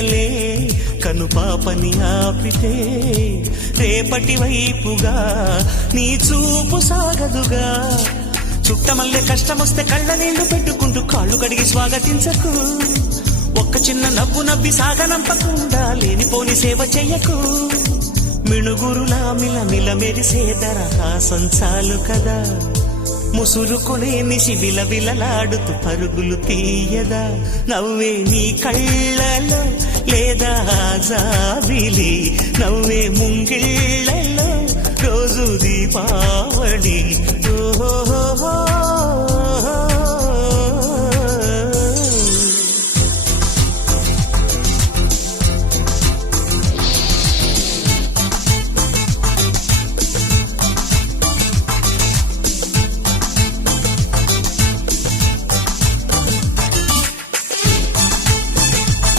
వేళలే కను పాపని ఆపితే రేపటి వైపుగా నీ చూపు సాగదుగా. చుట్టమల్లె కష్టమొస్తే కళ్ళ నీళ్ళు పెట్టుకుంటూ కాళ్ళు కడిగి స్వాగతించకు. ఒక్క చిన్న నవ్వు నవ్వి సాగనంపకుండా లేనిపోని సేవ చెయ్యకు. మిణుగురులా మిల మిల మెరిసే దరహాసం చాలు కదా. ముసురుకునే నిసి విలవిలలాడుతూ పరుగులు తీయదా. నవ్వే నీ కళ్ళ లేదా జాబిలి నవ్వే ముంగిళ్ళలో రోజు దీపావళి